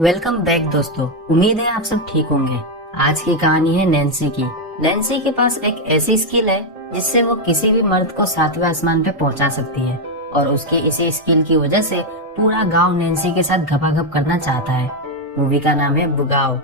Welcome back दोस्तों। उम्मीद है आप सब ठीक होंगे। आज की कहानी है नैन्सी की। नैन्सी के पास एक ऐसी स्किल है जिससे वो किसी भी मर्द को सातवें आसमान पे पहुंचा सकती है और उसकी इसी स्किल की वजह से पूरा गांव नैन्सी के साथ घपाघप करना चाहता है। मूवी का नाम है बुगाओ।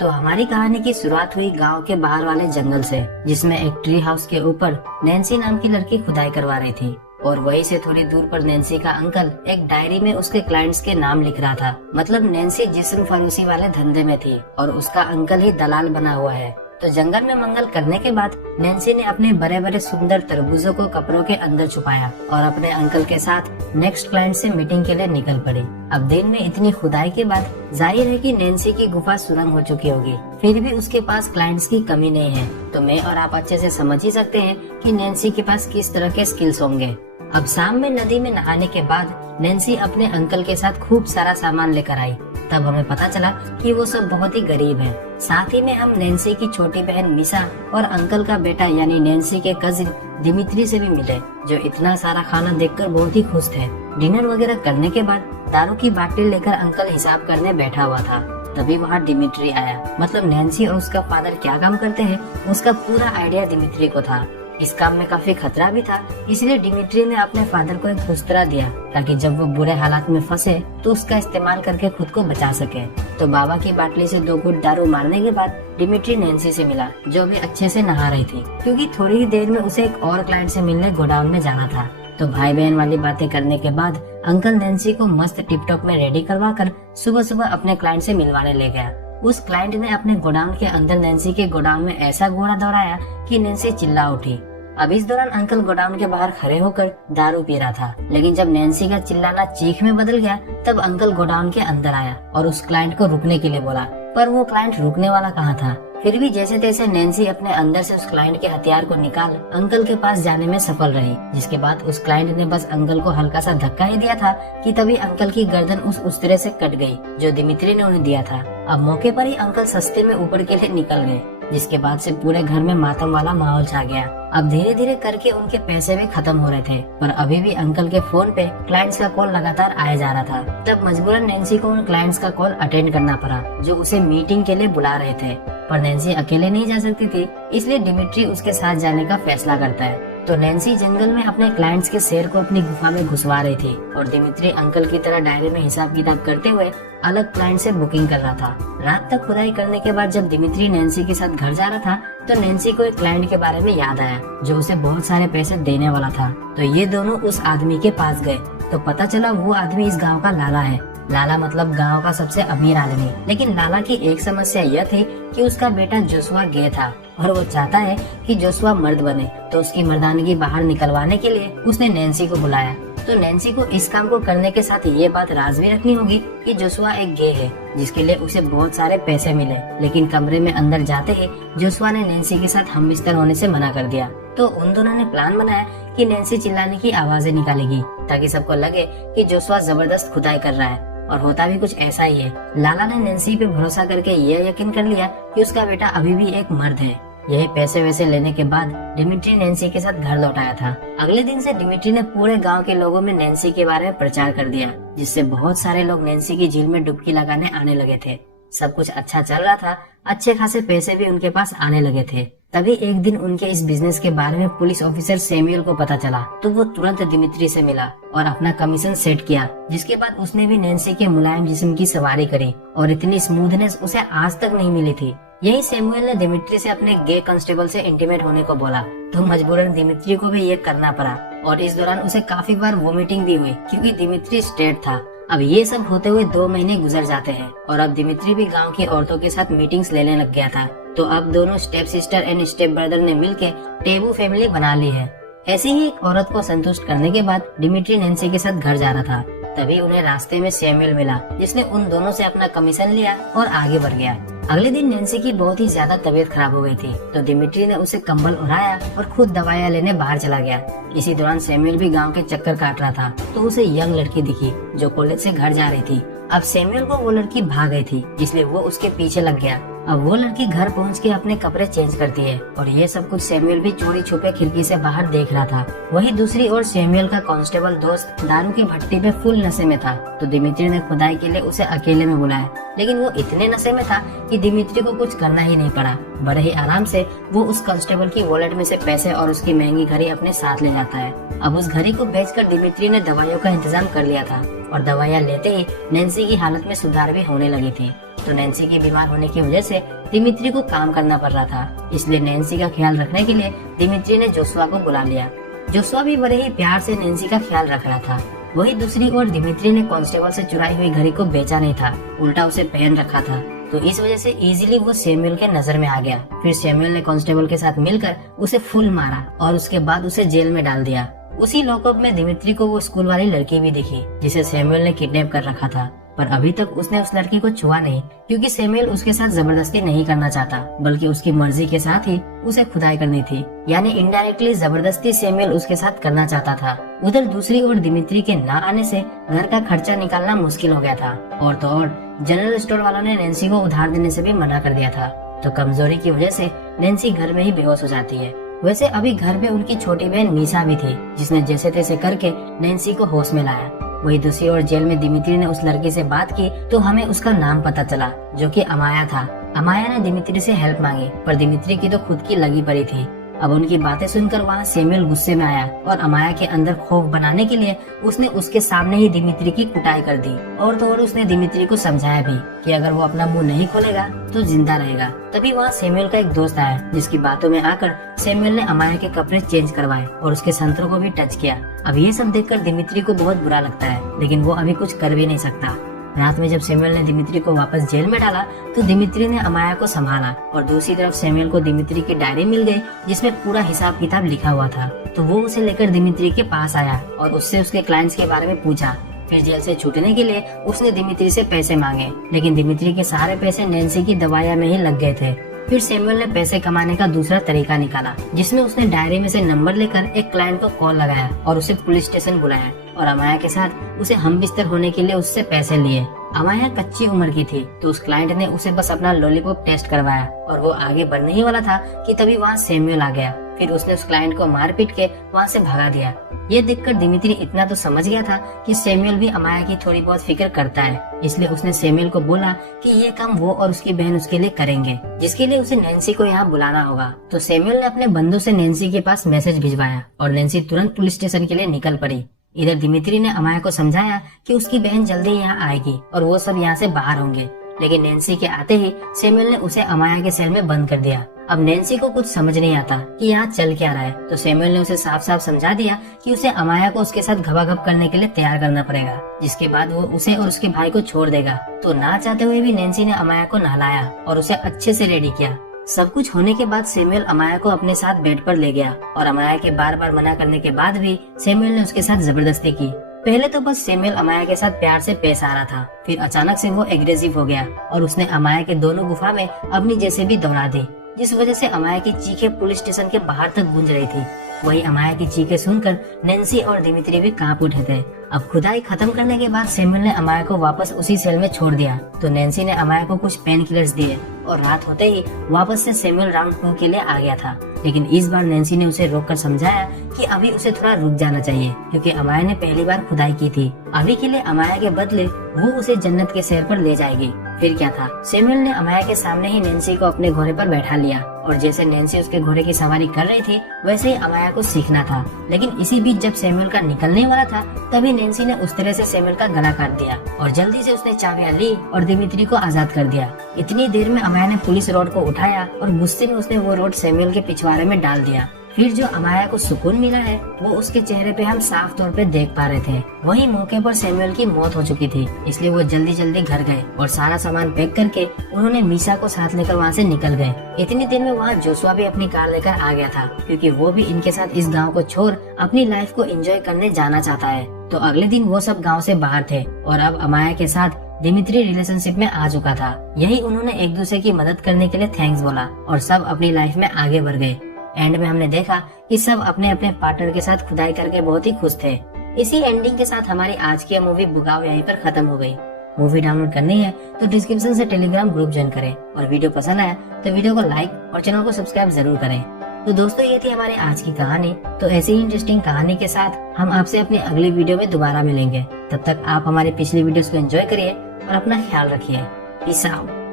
तो हमारी कहानी की शुरुआत हुई गांव के बाहर वाले जंगल से, जिसमें एक ट्री हाउस के ऊपर नैन्सी नाम की लड़की खुदाई करवा रही थी और वहीं से थोड़ी दूर पर नैन्सी का अंकल एक डायरी में उसके क्लाइंट्स के नाम लिख रहा था। मतलब नैन्सी जिस्म फरोशी वाले धंधे में थी और उसका अंकल ही दलाल बना हुआ है। तो जंगल में मंगल करने के बाद नैन्सी ने अपने बड़े बड़े सुंदर तरबूजों को कपड़ों के अंदर छुपाया और अपने अंकल के साथ नेक्स्ट क्लाइंट से मीटिंग के लिए निकल पड़ी। अब दिन में इतनी खुदाई के बाद जाहिर है कि नैन्सी की गुफा सुरंग हो चुकी होगी, फिर भी उसके पास क्लाइंट्स की कमी नहीं है। तो मैं और आप अच्छे से समझ ही सकते हैं कि नैन्सी के पास किस तरह के स्किल्स होंगे। अब शाम में नदी में नहाने के बाद नैन्सी अपने अंकल के साथ खूब सारा सामान लेकर आई। तब हमें पता चला कि वो सब बहुत ही गरीब हैं। साथ ही में हम नैन्सी की छोटी बहन मिसा और अंकल का बेटा यानी नैन्सी के कजिन दिमित्री से भी मिले, जो इतना सारा खाना देखकर बहुत ही खुश थे। डिनर वगैरह करने के बाद दारू की बाल्टी लेकर अंकल हिसाब करने बैठा हुआ था। तभी वहाँ दिमित्री आया। मतलब नैन्सी और उसका फादर क्या काम करते हैं उसका पूरा आइडिया दिमित्री को था। इस काम में काफी खतरा भी था, इसलिए दिमित्री ने अपने फादर को एक उस्तरा दिया ताकि जब वो बुरे हालात में फंसे तो उसका इस्तेमाल करके खुद को बचा सके। तो बाबा की बाटली से 2 घूंट दारू मारने के बाद दिमित्री नैन्सी से मिला, जो अभी अच्छे से नहा रही थी, क्योंकि थोड़ी ही देर में उसे एक और क्लाइंट से मिलने गोडाउन में जाना था। तो भाई बहन वाली बातें करने के बाद अंकल नैन्सी को मस्त टिप टॉप में रेडी करवा कर सुबह सुबह अपने क्लाइंट से मिलवाने ले गया। उस क्लाइंट ने अपने गोडाउन के अंदर नैन्सी के गोडाउन में ऐसा घोड़ा दौड़ाया कि नैन्सी चिल्ला उठी। अब इस दौरान अंकल गोडाउन के बाहर खड़े होकर दारू पी रहा था, लेकिन जब नैन्सी का चिल्लाना चीख में बदल गया तब अंकल गोडाउन के अंदर आया और उस क्लाइंट को रुकने के लिए बोला, पर वो क्लाइंट रुकने वाला कहाँ था। फिर भी जैसे तैसे नैन्सी अपने अंदर से उस क्लाइंट के हथियार को निकाल अंकल के पास जाने में सफल रही, जिसके बाद उस क्लाइंट ने बस अंकल को हल्का सा धक्का ही दिया था कि तभी अंकल की गर्दन उस उस्तरे से कट गई जो दिमित्री ने उन्हें दिया था। अब मौके पर ही अंकल सस्ते में ऊपर के लिए निकल गए, जिसके बाद से पूरे घर में मातम वाला माहौल छा गया। अब धीरे धीरे करके उनके पैसे भी खत्म हो रहे थे, पर अभी भी अंकल के फोन पे क्लाइंट्स का कॉल लगातार आया जा रहा था। तब मजबूरन नैन्सी को उन क्लाइंट्स का कॉल अटेंड करना पड़ा जो उसे मीटिंग के लिए बुला रहे थे, पर नैन्सी अकेले नहीं जा सकती थी, इसलिए दिमित्री उसके साथ जाने का फैसला करता है। तो नैन्सी जंगल में अपने क्लाइंट्स के शेर को अपनी गुफा में घुसवा रही थी और दिमित्री अंकल की तरह डायरी में हिसाब किताब करते हुए अलग क्लाइंट से बुकिंग कर रहा था। रात तक खुदाई करने के बाद जब दिमित्री नैन्सी के साथ घर जा रहा था तो नैन्सी को एक क्लाइंट के बारे में याद आया जो उसे बहुत सारे पैसे देने वाला था। तो ये दोनों उस आदमी के पास गए तो पता चला वो आदमी इस गाँव का लाला है। लाला मतलब गांव का सबसे अमीर आदमी। लेकिन लाला की एक समस्या यह थी कि उसका बेटा जोशुआ गे था और वो चाहता है कि जोशुआ मर्द बने। तो उसकी मर्दानगी बाहर निकलवाने के लिए उसने नैन्सी को बुलाया। तो नैन्सी को इस काम को करने के साथ ये बात राज भी रखनी होगी कि जोशुआ एक गे है, जिसके लिए उसे बहुत सारे पैसे मिले। लेकिन कमरे में अंदर जाते ही जोशुआ ने नैन्सी के साथ हमबिस्तर होने से मना कर दिया। तो उन दोनों ने प्लान बनाया कि नैन्सी चिल्लाने की आवाजें निकालेगी ताकि सबको लगे कि जोशुआ जबरदस्त खुदाई कर रहा है, और होता भी कुछ ऐसा ही है। लाला ने नैन्सी पे भरोसा करके यह यकीन कर लिया कि उसका बेटा अभी भी एक मर्द है। यही पैसे वैसे लेने के बाद दिमित्री नैन्सी के साथ घर लौट आया था। अगले दिन से दिमित्री ने पूरे गांव के लोगों में नैन्सी के बारे में प्रचार कर दिया, जिससे बहुत सारे लोग नैन्सी की झील में डुबकी लगाने आने लगे थे। सब कुछ अच्छा चल रहा था, अच्छे खासे पैसे भी उनके पास आने लगे थे। तभी एक दिन उनके इस बिजनेस के बारे में पुलिस ऑफिसर सैमुअल को पता चला, तो वो तुरंत दिमित्री से मिला और अपना कमीशन सेट किया, जिसके बाद उसने भी नैन्सी के मुलायम जिस्म की सवारी करी और इतनी स्मूथनेस उसे आज तक नहीं मिली थी। यही सैमुअल ने दिमित्री से अपने गे कांस्टेबल से इंटीमेट होने को बोला, तो मजबूरन दिमित्री को भी ये करना पड़ा और इस दौरान उसे काफी बार वोमिटिंग भी हुई क्योंकि दिमित्री स्ट्रेट था। अब ये सब होते हुए 2 महीने गुजर जाते हैं और अब दिमित्री भी गांव की औरतों के साथ मीटिंग्स लेने लग गया था। तो अब दोनों step sister and step brother ने मिलके टेबू फैमिली बना ली है। ऐसे ही एक औरत को संतुष्ट करने के बाद दिमित्री नैन्सी के साथ घर जा रहा था। तभी उन्हें रास्ते में सैमुअल मिला, जिसने उन दोनों से अपना कमीशन लिया और आगे बढ़ गया। अगले दिन नैन्सी की बहुत ही ज्यादा तबीयत खराब हो गई थी, तो दिमित्री ने उसे कंबल उड़ाया और खुद दवाइयाँ लेने बाहर चला गया। इसी दौरान सैमुअल भी गांव के चक्कर काट रहा था, तो उसे यंग लड़की दिखी जो कॉलेज से घर जा रही थी। अब सैमुअल को वो लड़की भाग गई थी, इसलिए वो उसके पीछे लग गया अब वो लड़की घर पहुंच के अपने कपड़े चेंज करती है और ये सब कुछ सैमुअल भी चोरी छुपे खिड़की से बाहर देख रहा था। वहीं दूसरी ओर सैमुअल का कांस्टेबल दोस्त दारू की भट्टी पे फुल नशे में था, तो दिमित्री ने खुदाई के लिए उसे अकेले में बुलाया, लेकिन वो इतने नशे में था कि दिमित्री को कुछ करना ही नहीं पड़ा। बड़े ही आराम से वो उस कांस्टेबल की वॉलेट में से पैसे और उसकी महंगी घड़ी अपने साथ ले जाता है। अब उस घड़ी को बेचकर दिमित्री ने दवाइयों का इंतजाम कर लिया था और दवाइयाँ लेते ही नैन्सी की हालत में सुधार भी होने लगी थी। तो नैन्सी के बीमार होने की वजह से दिमित्री को काम करना पड़ रहा था, इसलिए नैन्सी का ख्याल रखने के लिए दिमित्री ने जोशुआ को बुला लिया। जोशुआ भी बड़े ही प्यार से नैन्सी का ख्याल रख रहा था। वही दूसरी ओर दिमित्री ने कांस्टेबल से चुराई हुई घड़ी को बेचा नहीं था, उल्टा उसे पहन रखा था, तो इस वजह से इजीली वो सैमुअल के नजर में आ गया। फिर सैमुअल ने कांस्टेबल के साथ मिलकर उसे फुल मारा और उसके बाद उसे जेल में डाल दिया। उसी लॉकअप में दिमित्री को वो स्कूल वाली लड़की भी दिखी जिसे सैमुअल ने किडनैप कर रखा था, पर अभी तक उसने उस लड़की को छुआ नहीं, क्योंकि सैमुअल उसके साथ जबरदस्ती नहीं करना चाहता, बल्कि उसकी मर्जी के साथ ही उसे खुदाई करनी थी। यानी इनडायरेक्टली जबरदस्ती सैमुअल उसके साथ करना चाहता था। उधर दूसरी ओर दिमित्री के ना आने से घर का खर्चा निकालना मुश्किल हो गया था, और तो और जनरल स्टोर वालों ने नैन्सी को उधार देने से भी मना कर दिया था। तो कमजोरी की वजह से नैन्सी घर में ही बेहोश हो जाती है। वैसे अभी घर पे उनकी छोटी बहन मीसा भी थी, जिसने जैसे तैसे करके नैन्सी को होश में लाया। वही दूसरी ओर जेल में दिमित्री ने उस लड़की से बात की तो हमें उसका नाम पता चला, जो कि अमाया था। अमाया ने दिमित्री से हेल्प मांगी, पर दिमित्री की तो खुद की लगी पड़ी थी। अब उनकी बातें सुनकर वहाँ सैमुअल गुस्से में आया और अमाया के अंदर खौफ बनाने के लिए उसने उसके सामने ही दिमित्री की कुटाई कर दी। और तो और उसने दिमित्री को समझाया भी कि अगर वो अपना मुंह नहीं खोलेगा तो जिंदा रहेगा। तभी वहाँ सैमुअल का एक दोस्त आया, जिसकी बातों में आकर सैमुअल ने अमाया के कपड़े चेंज करवाए और उसके संतरों को भी टच किया। अब ये सब देखकर दिमित्री को बहुत बुरा लगता है, लेकिन वो अभी कुछ कर भी नहीं सकता। रात में जब सैमुअल ने दिमित्री को वापस जेल में डाला तो दिमित्री ने अमाया को संभाला, और दूसरी तरफ सैमुअल को दिमित्री की डायरी मिल गई जिसमें पूरा हिसाब किताब लिखा हुआ था। तो वो उसे लेकर दिमित्री के पास आया और उससे उसके क्लाइंट्स के बारे में पूछा। फिर जेल से छूटने के लिए उसने दिमित्री से पैसे मांगे, लेकिन दिमित्री के सारे पैसे नैन्सी की दवाइयाँ में ही लग गए थे। फिर सैमुअल ने पैसे कमाने का दूसरा तरीका निकाला, जिसमें उसने डायरी में से नंबर लेकर एक क्लाइंट को कॉल लगाया और उसे पुलिस स्टेशन बुलाया और अमाया के साथ उसे हम बिस्तर होने के लिए उससे पैसे लिए। अमाया कच्ची उम्र की थी, तो उस क्लाइंट ने उसे बस अपना लॉलीपॉप टेस्ट करवाया और वो आगे बढ़ने ही वाला था कि तभी वहाँ सैमुअल आ गया। फिर उसने उस क्लाइंट को मार पीट के वहाँ से भगा दिया। ये देखकर दिमित्री इतना तो समझ गया था कि सैमुअल भी अमाया की थोड़ी बहुत फिक्र करता है, इसलिए उसने सैमुअल को बोला कि ये काम वो और उसकी बहन उसके लिए करेंगे, जिसके लिए उसे नैन्सी को यहाँ बुलाना होगा। तो सैमुअल ने अपने बंधु से नैन्सी के पास मैसेज भिजवाया और नैन्सी तुरंत पुलिस स्टेशन के लिए निकल पड़ी। इधर दिमित्री ने अमाया को समझाया कि उसकी बहन जल्दी यहाँ आएगी और वो सब यहाँ से बाहर होंगे, लेकिन नैन्सी के आते ही सैमुअल ने उसे अमाया के सेल में बंद कर दिया। अब नैन्सी को कुछ समझ नहीं आता कि यहाँ चल क्या रहा है, तो सैमुअल ने उसे साफ साफ समझा दिया कि उसे अमाया को उसके साथ घबाघब करने के लिए तैयार करना पड़ेगा, जिसके बाद वो उसे और उसके भाई को छोड़ देगा। तो ना चाहते हुए भी नैन्सी ने अमाया को नहलाया और उसे अच्छे से रेडी किया। सब कुछ होने के बाद सैमुअल अमाया को अपने साथ बेड पर ले गया और अमाया के बार बार मना करने के बाद भी सैमुअल ने उसके साथ जबरदस्ती की। पहले तो बस सैमुअल अमाया के साथ प्यार से पेश आ रहा था, फिर अचानक से वो एग्रेसिव हो गया और उसने अमाया के दोनों गुफा में अपनी जेसीबी दौड़ा दी, जिस वजह से अमाया की चीखें पुलिस स्टेशन के बाहर तक गूंज रही थी। वही अमाया की चीखें सुनकर नैन्सी और दिमित्री भी कांप उठे थे। अब खुदाई खत्म करने के बाद सैमुअल ने अमाया को वापस उसी सेल में छोड़ दिया, तो नैन्सी ने अमाया को कुछ पेन किलर्स दिए और रात होते ही वापस से सैमुअल राउंड 2 के लिए आ गया था। लेकिन इस बार नैन्सी ने उसे रोककर समझाया कि अभी उसे थोड़ा रुक जाना चाहिए, क्योंकि अमाया ने पहली बार खुदाई की थी। अभी के लिए अमाया के बदले वो उसे जन्नत के सैर पर ले जाएगी। फिर क्या था, सैमुअल ने अमाया के सामने ही नैन्सी को अपने घोड़े पर बैठा लिया और जैसे नैन्सी उसके घोड़े की सवारी कर रही थी वैसे ही अमाया को सीखना था। लेकिन इसी बीच जब सैमुअल का निकलने वाला था तभी नैन्सी ने उस तरह से सैमुअल का गला काट दिया और जल्दी से उसने चाबियां ली और दिमित्री को आजाद कर दिया। इतनी देर में अमाया ने पुलिस रोड को उठाया और गुस्से में उसने वो रोड सैमुअल के पिछवाड़े में डाल दिया। फिर जो अमाया को सुकून मिला है वो उसके चेहरे पे हम साफ तौर पे देख पा रहे थे। वही मौके पर सैमुअल की मौत हो चुकी थी, इसलिए वो जल्दी जल्दी घर गए और सारा सामान पैक करके उन्होंने मीसा को साथ लेकर वहाँ से निकल गए। इतनी देर में वहाँ जोशुआ भी अपनी कार लेकर आ गया था, क्योंकि वो भी इनके साथ इस गाँव को छोड़ अपनी लाइफ को एंजॉय करने जाना चाहता है। तो अगले दिन वो सब गाँव से बाहर थे और अब अमाया के साथ दिमित्री रिलेशनशिप में आ चुका था। यही उन्होंने एक दूसरे की मदद करने के लिए थैंक्स बोला और सब अपनी लाइफ में आगे बढ़ गए। एंड में हमने देखा कि सब अपने अपने पार्टनर के साथ खुदाई करके बहुत ही खुश थे। इसी एंडिंग के साथ हमारी आज की मूवी बुगाओ यहीं पर खत्म हो गई। मूवी डाउनलोड करनी है तो डिस्क्रिप्शन से टेलीग्राम ग्रुप ज्वाइन करें, और वीडियो पसंद आया तो वीडियो को लाइक और चैनल को सब्सक्राइब जरूर करें। तो दोस्तों ये थी हमारी आज की कहानी। तो ऐसी ही इंटरेस्टिंग कहानी के साथ हम आपसे अपनी अगली वीडियो में दोबारा मिलेंगे। तब तक आप हमारी पिछली वीडियोस को एंजॉय करिए और अपना ख्याल रखिए। Peace out.